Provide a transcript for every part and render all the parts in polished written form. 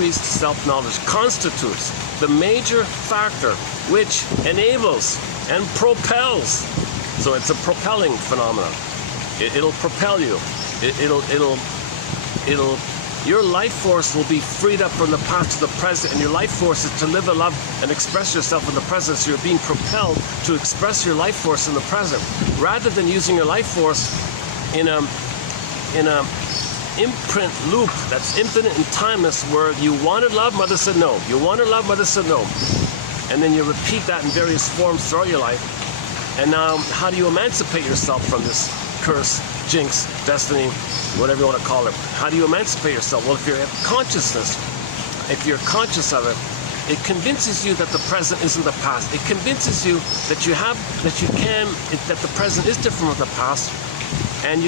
increased self-knowledge constitutes the major factor which enables and propels. So it's a propelling phenomenon. It'll propel you. Your life force will be freed up from the past to the present, and your life force is to live and love and express yourself in the present, so you're being propelled to express your life force in the present, rather than using your life force in a imprint loop that's infinite and timeless, where you wanted love, mother said no. You wanted love, mother said no. And then you repeat that in various forms throughout your life. And now, how do you emancipate yourself from this curse, jinx, destiny, whatever you want to call it? How do you emancipate yourself? Well, if you're consciousness, if you're conscious of it, it convinces you that the present isn't the past. It convinces you that that the present is different from the past, and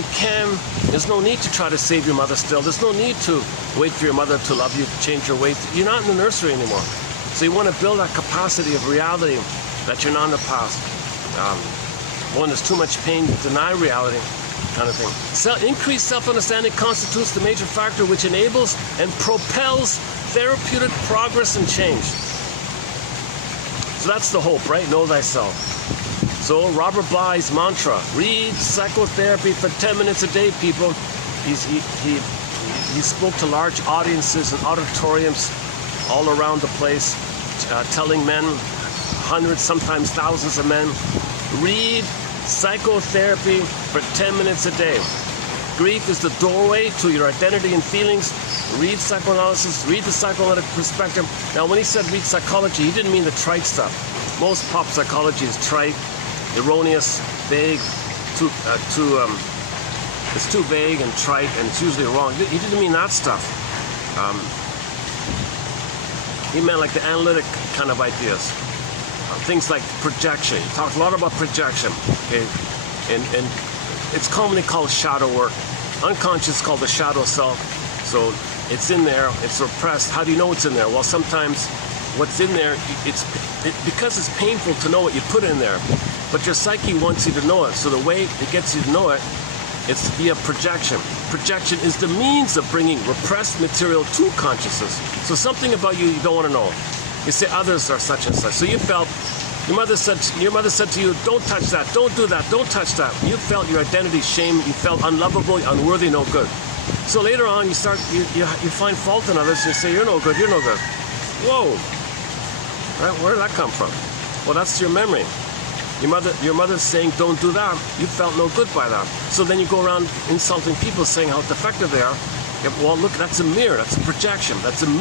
there's no need to try to save your mother still. There's no need to wait for your mother to love you, to change your ways. You're not in the nursery anymore. So you want to build that capacity of reality that you're not in the past. When there's too much pain, deny reality, kind of thing. Increased self-understanding constitutes the major factor which enables and propels therapeutic progress and change. So that's the hope, right? Know thyself. So Robert Bly's mantra: read psychotherapy for 10 minutes a day, people. He spoke to large audiences and auditoriums all around the place, telling men, hundreds, sometimes thousands of men, read psychotherapy for 10 minutes a day. Grief is the doorway to your identity and feelings. Read psychoanalysis, read the psychoanalytic perspective. Now, when he said read psychology, he didn't mean the trite stuff. Most pop psychology is trite, erroneous, vague, it's too vague and trite, and it's usually wrong. He didn't mean that stuff. He meant like the analytic kind of ideas. Things like projection. He talked a lot about projection. Okay? And it's commonly called shadow work. Unconscious is called the shadow self. So it's in there, it's repressed. How do you know it's in there? Well, sometimes what's in there, because it's painful to know it, you put it in there. But your psyche wants you to know it. So the way it gets you to know it, it's via projection. Projection is the means of bringing repressed material to consciousness. So something about you don't want to know. You say others are such and such. So you felt, your mother said to you, don't touch that, don't do that, don't touch that. You felt your identity shame, you felt unlovable, unworthy, no good. So later on you find fault in others, you say, you're no good, you're no good. Whoa, right? Where did that come from? Well, that's your memory. Your mother's saying, don't do that. You felt no good by that. So then you go around insulting people, saying how defective they are. Well, look, that's a mirror, that's a projection, that's a mirror.